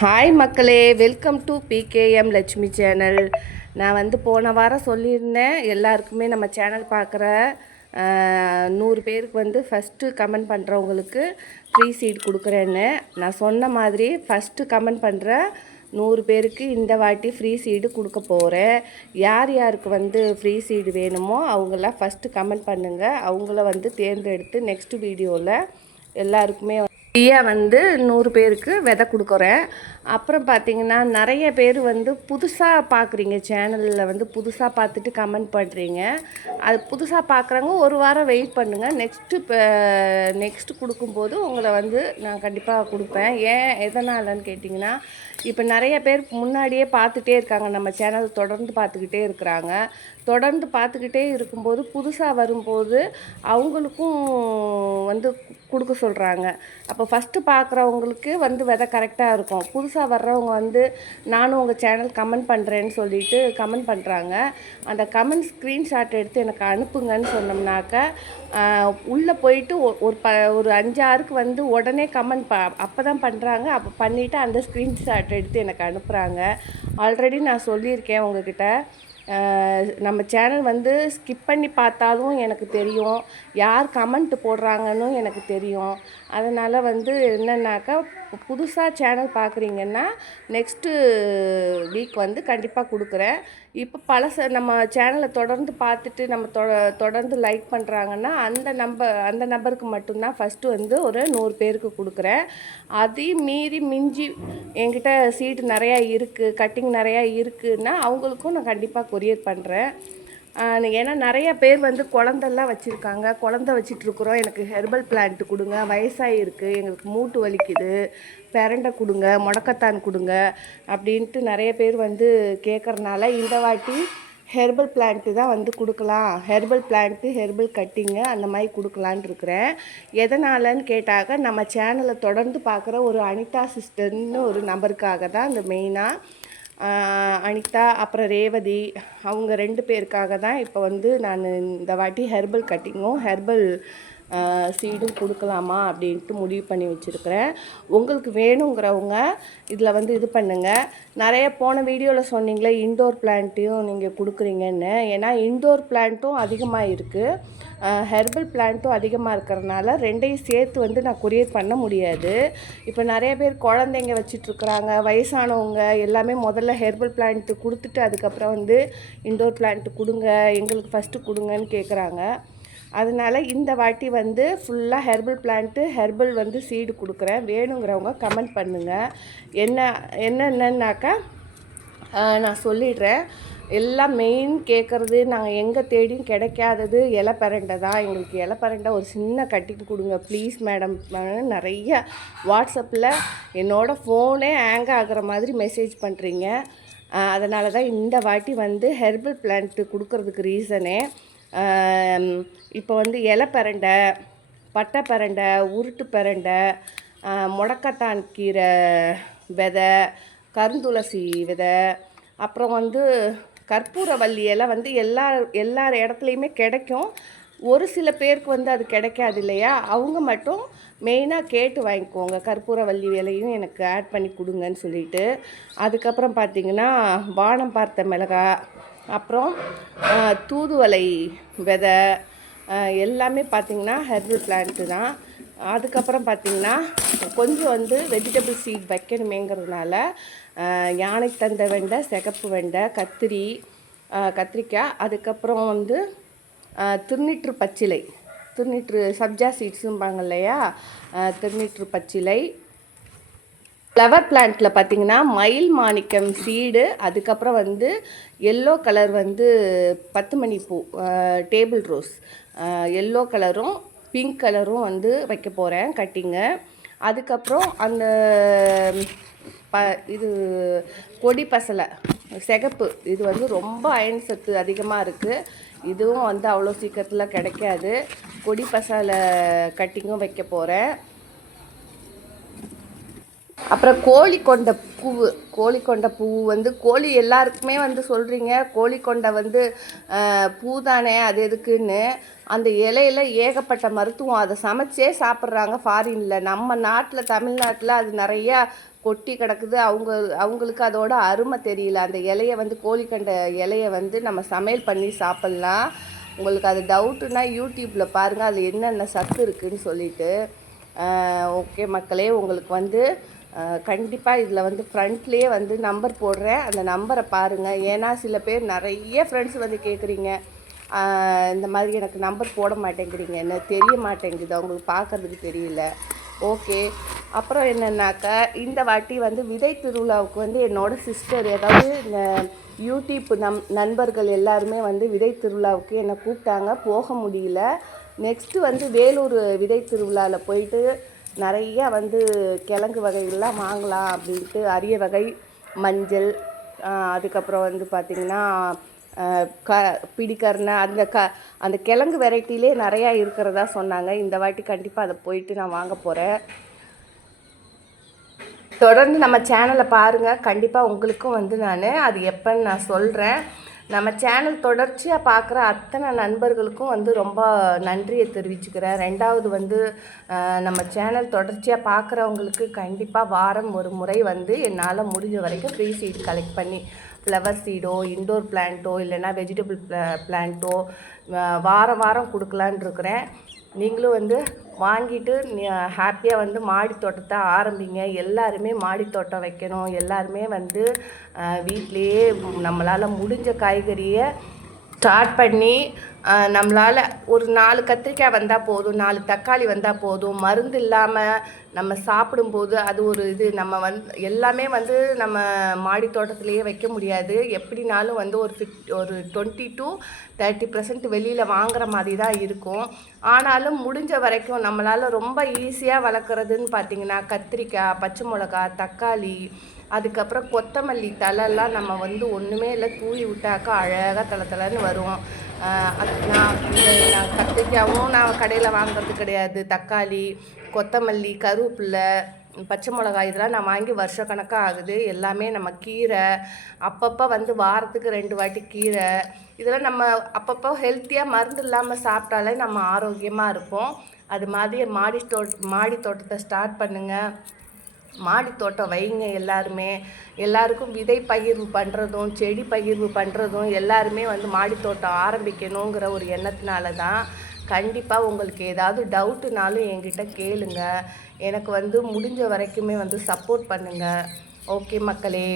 Hi மக்களே. Welcome to PKM Lakshmi channel நான் வந்து போன வாரம் சொல்லியிருந்தேன் எல்லாருக்குமே நம்ம சேனல் பார்க்குற நூறு பேருக்கு வந்து ஃபஸ்ட்டு கமெண்ட் பண்ணுறவங்களுக்கு ஃப்ரீ சீட் கொடுக்குறேன்னு. நான் சொன்ன மாதிரி ஃபஸ்ட்டு கமெண்ட் பண்ணுற நூறு பேருக்கு இந்த வாட்டி ஃப்ரீ சீடு கொடுக்க போகிறேன் யார் யாருக்கு வந்து ஃப்ரீ சீடு வேணுமோ அவங்களாம் ஃபஸ்ட்டு கமெண்ட் பண்ணுங்கள் அவங்கள வந்து தேர்ந்தெடுத்து நெக்ஸ்ட் வீடியோவில் எல்லாருக்குமே ஃப்ரீயாக வந்து நூறு பேருக்கு விதை கொடுக்குறேன். அப்புறம் பார்த்தீங்கன்னா நிறைய பேர் வந்து புதுசாக பார்க்குறீங்க சேனலில் வந்து புதுசாக பார்த்துட்டு கமெண்ட் பண்ணுறீங்க அது புதுசாக பார்க்குறவங்க ஒரு வாரம் வெயிட் பண்ணுங்கள் நெக்ஸ்ட்டு இப்போ நெக்ஸ்ட்டு கொடுக்கும்போது உங்களை வந்து நான் கண்டிப்பாக கொடுப்பேன். ஏன் எதனாலன்னு கேட்டிங்கன்னா இப்போ நிறைய பேர் முன்னாடியே பார்த்துட்டே இருக்காங்க. நம்ம சேனல் தொடர்ந்து பார்த்துக்கிட்டே இருக்கிறாங்க. தொடர்ந்து பார்த்துக்கிட்டே இருக்கும்போது புதுசாக வரும்போது அவங்களுக்கும் வந்து கொடுக்க சொல்கிறாங்க அப்போ ஃபஸ்ட்டு பார்க்குறவங்களுக்கு வந்து விதை கரெக்டாக இருக்கும். புதுசாக வர்றவங்க வந்து நானும் உங்கள் சேனல் கமெண்ட் பண்ணுறேன்னு சொல்லிட்டு கமெண்ட் பண்ணுறாங்க அந்த கமெண்ட் ஸ்க்ரீன்ஷாட் எடுத்து எனக்கு அனுப்புங்கன்னு சொன்னோம்னாக்க உள்ளே போயிட்டு ஒ- ஒரு ப ஒரு அஞ்சாறுக்கு வந்து உடனே கமெண்ட் ப அப்போ தான் பண்ணுறாங்க அப்போ பண்ணிவிட்டு அந்த ஸ்க்ரீன்ஷாட் எடுத்து எனக்கு அனுப்புகிறாங்க ஆல்ரெடி நான் சொல்லியிருக்கேன் உங்ககிட்ட. நம்ம சேனல் வந்து ஸ்கிப் பண்ணி பார்த்தாலும் எனக்கு தெரியும். யார் கமெண்ட் போடுறாங்கன்னு எனக்கு தெரியும். அதனால் வந்து என்னன்னாக்கா புதுசாக சேனல் பார்க்குறீங்கன்னா நெக்ஸ்ட்டு வீக் வந்து கண்டிப்பாக கொடுக்குறேன். இப்போ பழச நம்ம சேனலை தொடர்ந்து பார்த்துட்டு நம்ம தொ தொடர்ந்து லைக் பண்ணுறாங்கன்னா அந்த நம்பர் அந்த நம்பருக்கு மட்டும்தான் ஃபஸ்ட்டு வந்து ஒரு நூறு பேருக்கு கொடுக்குறேன். அதையும் மீறி மிஞ்சி என்கிட்ட சீட்டு நிறையா இருக்குது கட்டிங் நிறையா இருக்குதுன்னா அவங்களுக்கும் நான் கண்டிப்பாக கொரியர் பண்ணுறேன் ஏன்னா நிறைய பேர் வந்து குழந்தெல்லாம் வச்சுருக்காங்க. குழந்த வச்சிட்ருக்குறோம் எனக்கு ஹெர்பல் பிளான்ட் கொடுங்க. வயசாகி இருக்குது எங்களுக்கு மூட்டு வலிக்குது. பெரண்டை கொடுங்க. முடக்கத்தான் கொடுங்க. அப்படின்ட்டு நிறைய பேர் வந்து கேட்குறனால இந்த வாட்டி ஹெர்பல் பிளான்ட்டு தான் வந்து கொடுக்கலாம். ஹெர்பல் பிளான்ட்டு ஹெர்பல் கட்டிங்கு அந்த மாதிரி கொடுக்கலான் இருக்கிறேன். எதனாலன்னு கேட்டாக்க நம்ம சேனலை தொடர்ந்து பார்க்குற ஒரு அனிதா சிஸ்டர்னு ஒரு நம்பருக்காக தான் இந்த மெயினாக அனிதா அப்புறம் ரேவதி அவங்க ரெண்டு பேருக்காக தான் இப்போ வந்து நான் இந்த வாட்டி ஹெர்பல் கட்டிங்கும் ஹெர்பல் சீடும் கொடுக்கலாமா அப்படின்ட்டு முடிவு பண்ணி வச்சுருக்கிறேன். உங்களுக்கு வேணுங்கிறவங்க இதில் வந்து இது பண்ணுங்கள் நிறைய போன வீடியோவில் சொன்னீங்களே இன்டோர் பிளான்ட்டையும் நீங்கள் கொடுக்குறீங்கன்னு. ஏன்னா இன்டோர் பிளான்ட்டும் அதிகமாக இருக்குது ஹெர்பல் பிளான்ட்டும் அதிகமாக இருக்கிறனால ரெண்டையும் சேர்த்து வந்து நான் கொரியர் பண்ண முடியாது. இப்போ நிறைய பேர் குழந்தைங்க வச்சிட்ருக்குறாங்க வயசானவங்க எல்லாமே முதல்ல ஹெர்பல் பிளான்ட்டு கொடுத்துட்டு அதுக்கப்புறம் வந்து இன்டோர் பிளான்ட்டு கொடுங்க எங்களுக்கு ஃபஸ்ட்டு கொடுங்கன்னு கேட்குறாங்க அதனால் இந்த வாட்டி வந்து ஃபுல்லாக ஹெர்பல் பிளான்ட்டு ஹெர்பல் வந்து சீடு கொடுக்குறேன். வேணுங்கிறவங்க கமெண்ட் பண்ணுங்கள் என்ன என்னென்னாக்கா நான் சொல்லிடுறேன். எல்லாம் மெயின் கேட்குறது நாங்கள் எங்கே தேடியும் கிடைக்காதது இலப்பரண்டை தான். எங்களுக்கு இலப்பரண்டை ஒரு சின்ன கட்டிங் கொடுங்க. ப்ளீஸ் மேடம் நிறைய வாட்ஸ்அப்பில் என்னோட ஃபோனே ஹேங் ஆகிற மாதிரி மெசேஜ் பண்ணுறீங்க அதனால தான் இந்த வாட்டி வந்து ஹெர்பல் பிளான்ட்டு கொடுக்கறதுக்கு ரீசனே இப்போ வந்து இலப்பரண்டை பட்டைப்பரண்டை உருட்டு பரண்டை முடக்கத்தான் கீரை விதை கருந்துளசி விதை அப்புறம் வந்து கற்பூரவல்லி எல்லாம் வந்து எல்லா எல்லா இடத்துலையுமே கிடைக்கும். ஒரு சில பேருக்கு வந்து அது கிடைக்காது இல்லையா? அவங்க மட்டும் மெயினாக கேட்டு வாங்கிக்கோங்க. கற்பூரவல்லி விலையும் எனக்கு ஆட் பண்ணி கொடுங்கன்னு சொல்லிட்டு. அதுக்கப்புறம் பார்த்தீங்கன்னா வானம் பார்த்த மிளகாய் அப்புறம் தூதுவளை விதை எல்லாமே பார்த்திங்கன்னா ஹெர்பல் பிளான்ட்டு தான். அதுக்கப்புறம் பார்த்திங்கன்னா கொஞ்சம் வந்து வெஜிடபிள் சீட் வைக்கணுமேங்கிறதுனால யானை தந்த வெண்டை சிகப்பு வெண்டை கத்திரி கத்திரிக்காய் அதுக்கப்புறம் வந்து திருநீற்று பச்சிலை. திருநீற்று சப்ஜா சீட்ஸும்பாங்க இல்லையா? திருநீற்று பச்சிலை. ஃப்ளவர் பிளான்ட்டில் பார்த்தீங்கன்னா மயில் மாணிக்கம் சீடு அதுக்கப்புறம் வந்து எல்லோ கலர் வந்து பத்து மணி பூ டேபிள் ரோஸ் எல்லோ கலரும் பிங்க் கலரும் வந்து வைக்க போகிறேன் கட்டிங்கு. அதுக்கப்புறம் அந்த ப இது கொடி பசலை சிகப்பு இது வந்து ரொம்ப அயன் சத்து அதிகமாக இருக்குது இதுவும் வந்து அவ்வளோ சீக்கிரத்தில் கிடைக்காது. கொடி பசலை கட்டிங்கும் வைக்க போகிறேன் அப்புறம் கோழி கொண்ட பூவு கோழி கொண்ட பூ வந்து கோழி எல்லாருக்குமே வந்து சொல்கிறீங்க கோழி கொண்ட வந்து பூ தானே அது எதுக்குன்னு. அந்த இலையில ஏகப்பட்ட மருத்துவம் அதை சமைச்சே சாப்பிட்றாங்க ஃபாரினில் நம்ம நாட்டில் தமிழ்நாட்டில் அது நிறையா கொட்டி கிடக்குது. அவங்க அவங்களுக்கு அதோட அருமை தெரியல. அந்த இலையை வந்து கோழிக்கொண்டை இலையை வந்து நம்ம சமையல் பண்ணி சாப்பிட்லாம். உங்களுக்கு அது டவுட்டுனா யூடியூப்பில் பாருங்கள் அதில் என்னென்ன சத்து இருக்குதுன்னு சொல்லிட்டு. ஓகே மக்களே உங்களுக்கு வந்து கண்டிப்பாக இதில் வந்து ஃப்ரண்ட்லேயே வந்து நம்பர் போடுறேன். அந்த நம்பரை பாருங்கள் ஏன்னா சில பேர் நிறைய ஃப்ரெண்ட்ஸ் வந்து கேட்குறீங்க இந்த மாதிரி எனக்கு நம்பர் போட மாட்டேங்கிறீங்க. என்ன தெரிய மாட்டேங்குது. அவங்களுக்கு பார்க்குறதுக்கு தெரியல. ஓகே. அப்புறம் என்னென்னாக்கா இந்த வாட்டி வந்து விதை திருவிழாவுக்கு வந்து என்னோடய சிஸ்டர் ஏதாவது இந்த யூடியூப் நம் நண்பர்கள் எல்லாருமே வந்து விதை திருவிழாவுக்கு என்னை கூப்பிட்டாங்க. போக முடியல. நெக்ஸ்ட்டு வந்து வேலூர் விதை திருவிழாவில் போயிட்டு நிறையா வந்து கிழங்கு வகைகள்லாம் வாங்கலாம் அப்படின்ட்டு அரிய வகை மஞ்சள் அதுக்கப்புறம் வந்து பார்த்திங்கன்னா க பிடிக்கரணை அந்த க அந்த கிழங்கு வெரைட்டிலே நிறையா இருக்கிறதா சொன்னாங்க. இந்த வாட்டி கண்டிப்பாக அதை போயிட்டு நான் வாங்க போகிறேன் தொடர்ந்து நம்ம சேனலை பாருங்கள் கண்டிப்பாக உங்களுக்கும் வந்து நான் அது எப்போன்னு நான் சொல்கிறேன் நம்ம சேனல் தொடர்ச்சியாக பார்க்குற அத்தனை நண்பர்களுக்கும் வந்து ரொம்ப நன்றியை தெரிவிச்சுக்கிறேன். ரெண்டாவது வந்து நம்ம சேனல் தொடர்ச்சியாக பார்க்குறவங்களுக்கு கண்டிப்பாக வாரம் ஒரு முறை வந்து என்னால் முடிஞ்ச வரைக்கும் ஃப்ரீ சீட் கலெக்ட் பண்ணி ஃப்ளவர் சீடோ இண்டோர் பிளான்ட்டோ இல்லைன்னா வெஜிடபிள் பிளான்ட்டோ வாரம் வாரம் கொடுக்கலான் இருக்கிறேன். நீங்களும் வந்து வாங்கிட்டு ஹாப்பியாக வந்து மாடி தோட்டத்தை ஆரம்பிங்க. எல்லாருமே மாடி தோட்டம் வைக்கணும். எல்லாருமே வந்து வீட்லேயே நம்மளால் முடிஞ்ச காய்கறியை ஸ்டார்ட் பண்ணி நம்மளால் ஒரு நாலு கத்திரிக்காய் வந்தால் போதும் நாலு தக்காளி வந்தால் போதும் மருந்து இல்லாமல் நம்ம சாப்பிடும்போது அது ஒரு இது. நம்ம வந்து எல்லாமே வந்து நம்ம மாடி தோட்டத்திலேயே வைக்க முடியாது. எப்படினாலும் வந்து ஒரு ஃபிஃப்ட் ஒரு டுவெண்ட்டி டு தேர்ட்டி பர்சன்ட் வெளியில் வாங்குற மாதிரி தான் இருக்கும். ஆனாலும் முடிஞ்ச வரைக்கும் நம்மளால் ரொம்ப ஈஸியாக வளர்க்குறதுன்னு பார்த்தீங்கன்னா கத்திரிக்காய் பச்சை மிளகா தக்காளி அதுக்கப்புறம் கொத்தமல்லி தலைலாம் நம்ம வந்து ஒன்றுமே இல்லை தூவி விட்டாக்கா அழகாக தலை தலைன்னு வரும். அது நான் நான் கத்திரிக்காயும் நான் கடையில் வாங்குறது கிடையாது. தக்காளி கொத்தமல்லி கருவேப்பில்லை பச்சை மிளகாய் இதெல்லாம் நான் வாங்கி வருஷக்கணக்காக ஆகுது. எல்லாமே நம்ம கீரை அப்பப்போ வந்து வாரத்துக்கு ரெண்டு வாட்டி கீரை. இதெல்லாம் நம்ம அப்பப்போ ஹெல்த்தியாக மருந்து இல்லாமல் சாப்பிட்டாலே நம்ம ஆரோக்கியமாக இருப்போம். அது மாதிரி மாடி தோட் மாடி தோட்டத்தை ஸ்டார்ட் பண்ணுங்கள் மாடி தோட்டம் வைங்க எல்லாருமே. எல்லாருக்கும் விதை பகிர்வு பண்ணுறதும் செடி பகிர்வு பண்ணுறதும் எல்லாருமே வந்து மாடி தோட்டம் ஆரம்பிக்கணுங்கிற ஒரு எண்ணத்தினால தான் கண்டிப்பாக உங்களுக்கு ஏதாவது டவுட்டுனாலும் என்கிட்ட கேளுங்க. எனக்கு வந்து முடிஞ்ச வரைக்குமே வந்து சப்போர்ட் பண்ணுங்கள் ஓகே மக்களே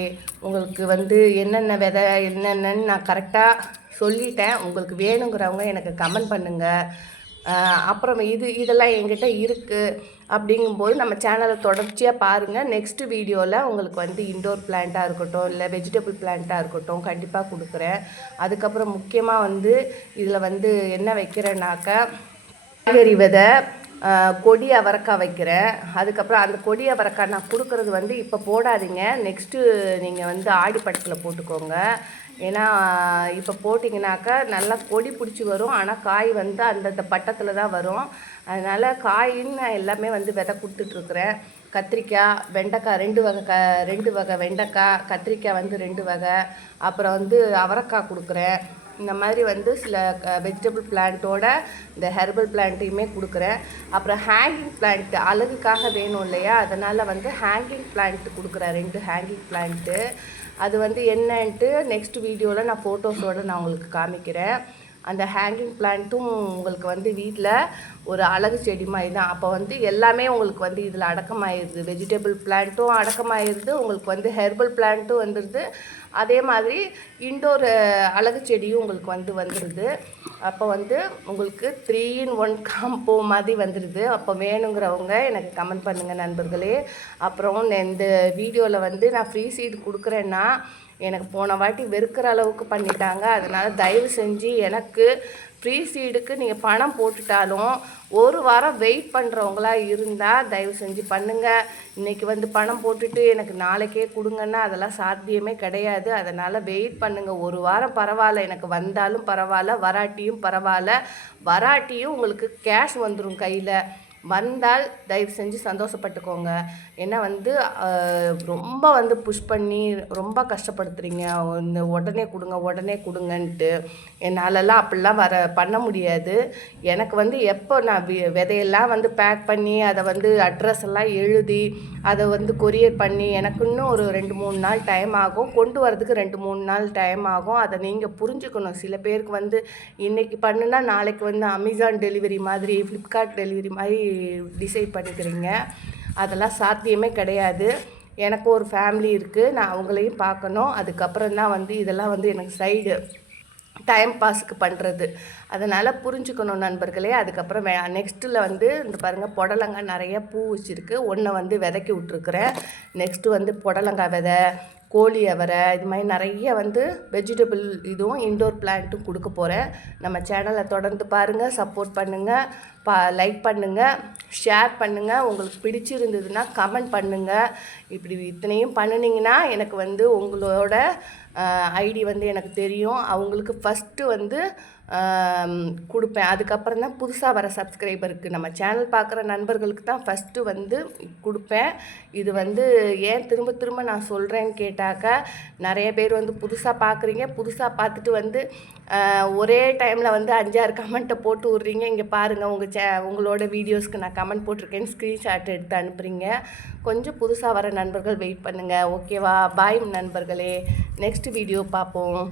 உங்களுக்கு வந்து என்னென்ன விதை என்னென்னு நான் கரெக்டாக சொல்லிட்டேன். உங்களுக்கு வேணுங்கிறவங்க எனக்கு கமெண்ட் பண்ணுங்கள் அப்புறம் இது இதெல்லாம் என்கிட்ட இருக்குது அப்படிங்கும்போது நம்ம சேனலை தொடர்ச்சியாக பாருங்கள் நெக்ஸ்ட்டு வீடியோவில் உங்களுக்கு வந்து இன்டோர் பிளான்ட்டாக இருக்கட்டும் இல்லை வெஜிடபிள் பிளான்ட்டாக இருக்கட்டும் கண்டிப்பாக கொடுக்குறேன். அதுக்கப்புறம் முக்கியமாக வந்து இதில் வந்து என்ன வைக்கிறேன்னாக்கா காய்கறி விதை கொடி அவரக்காய் வைக்கிறேன். அதுக்கப்புறம் அந்த கொடி அவரக்காய் நான் கொடுக்குறது வந்து இப்போ போடாதீங்க. நெக்ஸ்ட்டு நீங்கள் வந்து ஆடிப்பட்டத்தில் போட்டுக்கோங்க. ஏன்னா இப்போ போட்டிங்கனாக்கா நல்லா கொடி பிடிச்சி வரும். ஆனால் காய் வந்து அந்தந்த பட்டத்தில் தான் வரும். அதனால் காயின்னு நான் எல்லாமே வந்து விதை கொடுத்துட்ருக்குறேன். கத்திரிக்காய் வெண்டைக்காய் ரெண்டு வகை க ரெண்டு வகை வெண்டைக்காய் கத்திரிக்காய் வந்து ரெண்டு வகை. அப்புறம் வந்து அவரைக்காய் கொடுக்குறேன். இந்த மாதிரி வந்து சில வெஜிடபிள் பிளான்ட்டோட இந்த ஹெர்பல் பிளான்ட்டையுமே கொடுக்குறேன். அப்புறம் ஹேங்கிங் பிளான்ட் அழகுக்காக வேணும் இல்லையா? அதனால் வந்து ஹேங்கிங் பிளான்ட் கொடுக்குறேன் ரெண்டு ஹேங்கிங் பிளான்ட்டு அது வந்து என்னன்ட்டு நெக்ஸ்ட் வீடியோவில் நான் ஃபோட்டோஸோடு நான் உங்களுக்கு காமிக்கிறேன். அந்த ஹேங்கிங் பிளான்ட்டும் உங்களுக்கு வந்து வீட்டில் ஒரு அழகு செடி மாதிரி தான். அப்போ வந்து எல்லாமே உங்களுக்கு வந்து இதில் அடக்கமாயிருது. வெஜிடபிள் பிளான்ட்டும் அடக்கமாயிருது. உங்களுக்கு வந்து ஹெர்பல் பிளான்ட்டும் வந்துடுது அதே மாதிரி இன்டோர் அழகு செடியும் உங்களுக்கு வந்து வந்துடுது அப்போ வந்து உங்களுக்கு த்ரீ இன் ஒன் காம்போ மாதிரி வந்துடுது அப்போ வேணுங்கிறவங்க எனக்கு கமெண்ட் பண்ணுங்கள் நண்பர்களே. அப்புறம் இந்த வீடியோவில் வந்து நான் ஃப்ரீ சீட் கொடுக்குறேன்னா எனக்கு போன வாட்டி வெறுக்கிற அளவுக்கு பண்ணிட்டாங்க. அதனால் தயவு செஞ்சு எனக்கு ஃப்ரீ சீடுக்கு நீங்கள் பணம் போட்டுட்டாலும் ஒரு வாரம் வெயிட் பண்ணுறவங்களா இருந்தால் தயவு செஞ்சு பண்ணுங்கள் இன்றைக்கி வந்து பணம் போட்டுட்டு எனக்கு நாளைக்கே கொடுங்கன்னா அதெல்லாம் சாத்தியமே கிடையாது. அதனால் வெயிட் பண்ணுங்கள் ஒரு வாரம் பரவாயில்ல. எனக்கு வந்தாலும் பரவாயில்ல. வராட்டியும் பரவாயில்ல. வராட்டியும் உங்களுக்கு கேஷ் வந்துடும் கையில். வந்தால் தயவு செஞ்சு சந்தோஷப்பட்டுக்கோங்க. ஏன்னா வந்து ரொம்ப வந்து புஷ் பண்ணி ரொம்ப கஷ்டப்படுத்துறீங்க. இந்த உடனே கொடுங்க உடனே கொடுங்கன்ட்டு. என்னாலலாம் அப்படிலாம் வர பண்ண முடியாது. எனக்கு வந்து எப்போ நான் வி- விதையெல்லாம் வந்து பேக் பண்ணி அதை வந்து அட்ரஸ் எல்லாம் எழுதி அதை வந்து கொரியர் பண்ணி எனக்கு இன்னும் ஒரு ரெண்டு மூணு நாள் டைம் ஆகும். கொண்டு வரதுக்கு ரெண்டு மூணு நாள் டைம் ஆகும். அதை நீங்கள் புரிஞ்சுக்கணும். சில பேருக்கு வந்து இன்றைக்கி பண்ணுனா நாளைக்கு வந்து அமேசான் டெலிவரி மாதிரி ஃப்ளிப்கார்ட் டெலிவரி மாதிரி டிசைட் பண்ணிக்கிறீங்க. அதெல்லாம் சாத்தியமே கிடையாது. எனக்கு ஒரு ஃபேமிலி இருக்குது நான் அவங்களையும் பார்க்கணும். அதுக்கப்புறம் தான் வந்து இதெல்லாம் வந்து எனக்கு சைடு டைம் பாஸுக்கு பண்ணுறது அதனால் புரிஞ்சுக்கணும் நண்பர்களே. அதுக்கப்புறம் வே நெக்ஸ்ட்டில் வந்து இந்த பாருங்கள் புடலங்காய் நிறைய பூ வச்சுருக்கு. ஒன்றை வந்து விதைக்கி விட்ருக்குறேன் நெக்ஸ்ட்டு வந்து புடலங்காய் விதை கோழி அவரை இது மாதிரி நிறைய வந்து வெஜிடபிள் இதுவும் இன்டோர் பிளான்ட்டும் கொடுக்க போகிறேன் நம்ம சேனலை தொடர்ந்து பாருங்கள் சப்போர்ட் பண்ணுங்கள் பா லைக் பண்ணுங்கள் ஷேர் பண்ணுங்கள் உங்களுக்கு பிடிச்சிருந்ததுன்னா கமெண்ட் பண்ணுங்கள் இப்படி இத்தனையும் பண்ணுனீங்கன்னா எனக்கு வந்து உங்களோட ஐடி வந்து எனக்கு தெரியும். அவங்களுக்கு ஃபஸ்ட்டு வந்து கொடுப்பேன். அதுக்கப்புறம் தான் புதுசாக வர சப்ஸ்கிரைபருக்கு நம்ம சேனல் பார்க்குற நண்பர்களுக்கு தான் ஃபஸ்ட்டு வந்து கொடுப்பேன். இது வந்து ஏன் திரும்ப திரும்ப நான் சொல்கிறேன்னு கேட்டாக்கா நிறைய பேர் வந்து புதுசாக பார்க்குறீங்க. புதுசாக பார்த்துட்டு வந்து ஒரே டைமில் வந்து அஞ்சாறு கமெண்ட்டை போட்டு விட்றீங்க. இங்கே பாருங்கள் உங்கள் சே உங்களோட வீடியோஸ்க்கு நான் கமெண்ட் போட்டிருக்கேன்னு ஸ்க்ரீன்ஷாட் எடுத்து அனுப்புகிறீங்க கொஞ்சம் புதுசாக வர நண்பர்கள் வெயிட் பண்ணுங்கள் ஓகேவா பாய் நண்பர்களே. நெக்ஸ்ட் வீடியோ பார்ப்போம்.